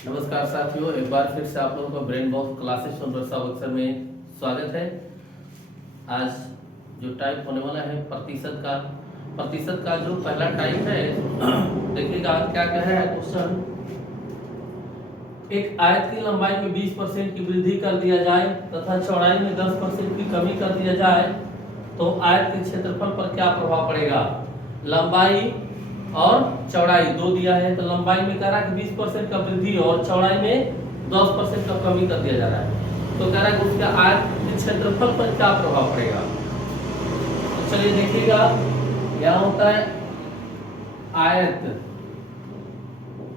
नमस्कार साथियों, एक बार फिर से आप लोगों का ब्रेन बॉक्स क्लासेस अवसर में स्वागत है। आज जो टाइप होने वाला है प्रतिशत का जो पहला टाइप है, देखिएगा क्या क्या है क्वेश्चन। एक आयत की लंबाई में 20% की वृद्धि कर दिया जाए तथा चौड़ाई में 10% की कमी कर दिया जाए तो आयत के क्षेत्रफल पर क्या प्रभाव पड़ेगा। लंबाई और चौड़ाई दो दिया है, तो लंबाई में कह रहा है कि 20% का वृद्धि और चौड़ाई में 10% का कमी कर दिया जा रहा है, तो कह रहा है कि उसके आयत के क्षेत्रफल पर क्या प्रभाव पड़ेगा। तो चलिए देखिएगा, यहाँ होता है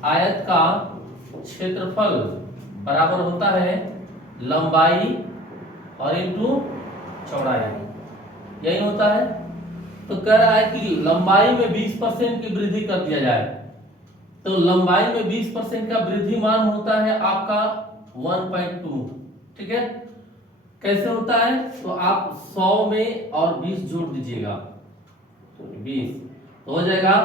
आयत का क्षेत्रफल बराबर होता है लंबाई और इंटू चौड़ाई, यही होता है। तो कह रहा है कि लंबाई में 20% की वृद्धि कर दिया जाए, तो लंबाई में 20% का वृद्धि मान होता है आपका 1.2, ठीक है। कैसे होता है, तो आप 100 में और 20 जोड़ दीजिएगा, 20 तो हो जाएगा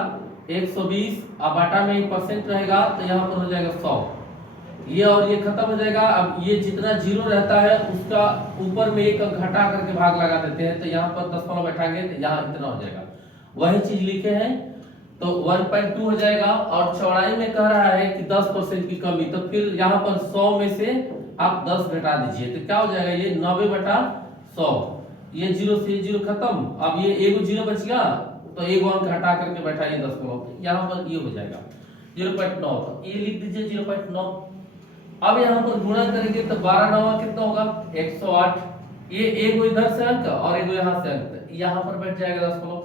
120, अब बाटा में 1% रहेगा तो यहाँ पर हो जाएगा 100, ये और ये खत्म हो जाएगा। अब ये जितना जीरो रहता है उसका ऊपर में एक घटा करके भाग लगा देते हैं, तो यहाँ पर दशमलव बैठाएंगे तो यहाँ इतना हो जाएगा, वही चीज लिखे हैं। तो 1.2 हो जाएगा। और चौड़ाई में कह रहा है कि 10% की कमी, तो फिर यहाँ पर 100 में से आप 10 घटा दीजिए तो क्या हो जाएगा, ये 90/100, ये जीरो से जीरो खत्म। अब ये एगो जीरो बच गया तो एक अंक घटा करके बैठाइए दशमलव, यहाँ पर ये हो जाएगा 0.9, तो ये लिख दीजिए 0.9। अब यहाँ पर गुणा करेंगे तो 12 9 कितना होगा 108, ये एगो इधर से अंक और एगो यहाँ से अंक, यहाँ पर बैठ जाएगा दशमलव।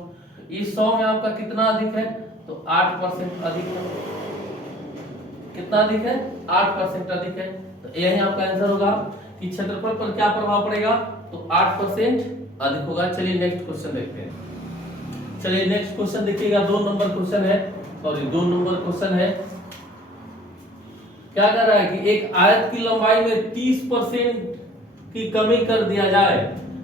इस 100 में आपका कितना अधिक है, तो 8% अधिक है। कितना अधिक है, 8% अधिक है। तो यही आपका आंसर होगा कि क्षेत्रफल पर क्या प्रभाव पड़ेगा, तो 8% अधिक होगा। चलिए नेक्स्ट क्वेश्चन देखते हैं। चलिए नेक्स्ट क्वेश्चन देखिएगा, 2 नंबर क्वेश्चन है, सॉरी 2 नंबर क्वेश्चन है। क्या कर रहा है कि एक आयत की लंबाई में 30% की कमी कर दिया जाए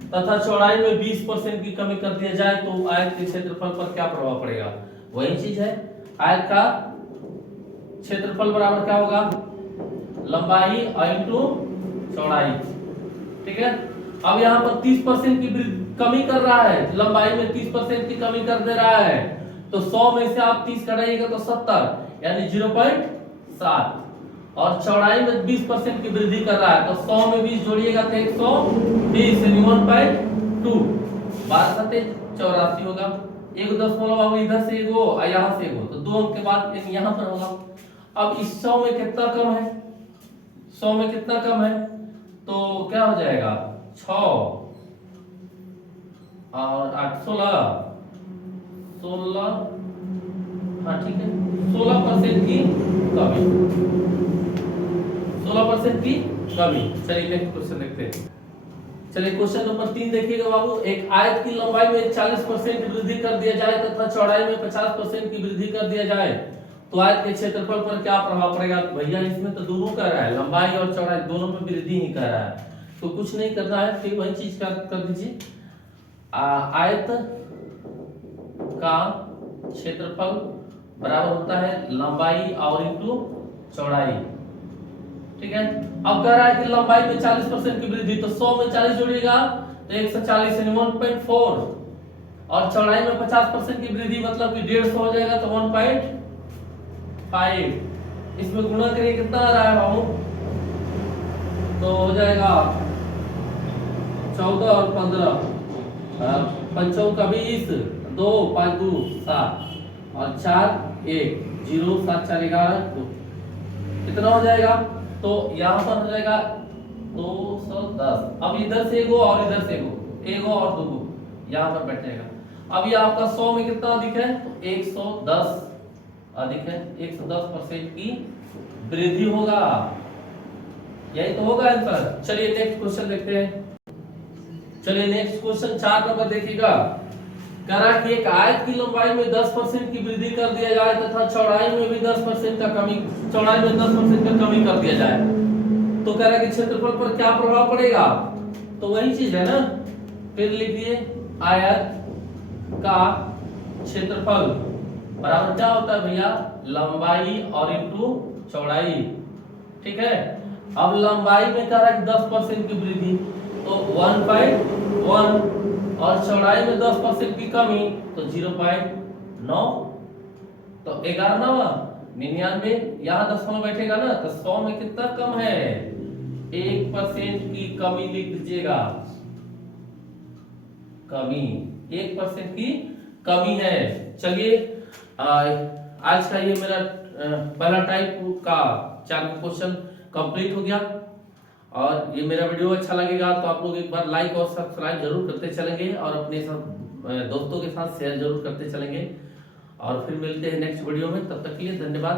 तथा चौड़ाई में 20% की कमी कर दिया जाए तो आयत के क्षेत्रफल पर क्या प्रभाव पड़ेगा। वही चीज है, आयत का क्षेत्रफल बराबर क्या होगा, लंबाई इंटू चौड़ाई, ठीक है। अब यहाँ पर 30% की कमी कर रहा है, लंबाई में 30% की कमी कर दे रहा है, तो 100 में से आप 30 घटाइएगा तो 70 यानी 0.7, और चौड़ाई में 20% की वृद्धि कर रहा है, तो 100 में 20 जोड़िएगा तो 120 यानी 1.2, 12 7 84 होगा। एक दशमलव अब इधर से एगो और यहाँ से एगो, तो 2 अंक के बाद एक यहाँ पर होगा। अब इस 100 में कितना कम है, 100 में कितना कम है, तो क्या हो जाएगा 6 और 8 16, हाँ ठीक है, 16% की कमी, 16% की कमी। चलिए नेक्स्ट क्वेश्चन देखते हैं। चलिए क्वेश्चन नंबर 3 देखिएगा बाबू। एक आयत की लंबाई में 40% की वृद्धि कर दिया जाए तथा चौड़ाई में 50% की वृद्धि कर दिया जाए तो आयत के क्षेत्रफल पर क्या प्रभाव पड़ेगा। भैया इसमें तो दोनों कह रहा है, लंबाई और चौड़ाई दोनों में वृद्धि ही कर रहा है, तो कुछ नहीं करना है, फिर वही चीज कर दीजिए। आयत का क्षेत्रफल बराबर होता है लंबाई और इंटू चौड़ाई, ठीक है। अब कह रहा है कि लंबाई में 40% की वृद्धि, तो 100 में 40 जोड़िएगा तो 140 यानी 1.4, और चौड़ाई में 50% की वृद्धि मतलब कि 150 हो जाएगा तो 1.5। इसमें गुणा करिए कितना आ रहा है बाबू, तो हो जाएगा 14 और 15, 5 का 20, 2 5 2 7 और 4 1 0 7 4 11 2, कितना हो जाएगा, तो यहाँ पर हो जाएगा 210। अब इधर से एगो और इधर से एगो और दो यहाँ पर बैठ जाएगा। अब ये आपका 100 में कितना अधिक है, तो 110 अधिक है, 110% की वृद्धि होगा, यही तो होगा आंसर। चलिए नेक्स्ट क्वेश्चन देखते हैं। चलिए नेक्स्ट क्वेश्चन 4 नंबर देखिएगा। कह रहा है कि एक आयत की लंबाई में 10% की वृद्धि कर दिया जाए तथा चौड़ाई में भी 10% का कमी कर दिया जाए तो कह रहा है कि क्षेत्रफल पर क्या प्रभाव पड़ेगा। तो वही चीज है ना, फिर लिखिए आयत का क्षेत्रफल बराबर क्या होता है भैया, लंबाई और इंटू चौड़ाई, ठीक है। अब लंबाई में कह रहा है 10% की वृद्धि, तो 1/1, और चौड़ाई में 10% की कमी, तो 0.9। तो 1199, यहाँ दशमलव बैठेगा ना, तो 100 में कितना कम है, 1% की कमी लिख दीजिएगा। कमी 1% की कमी है। चलिए आज का ये मेरा पहला टाइप का 4 क्वेश्चन कंप्लीट हो गया। और ये मेरा वीडियो अच्छा लगेगा तो आप लोग एक बार लाइक और सब्सक्राइब जरूर करते चलेंगे, और अपने सब दोस्तों के साथ शेयर जरूर करते चलेंगे। और फिर मिलते हैं नेक्स्ट वीडियो में, तब तक के लिए धन्यवाद।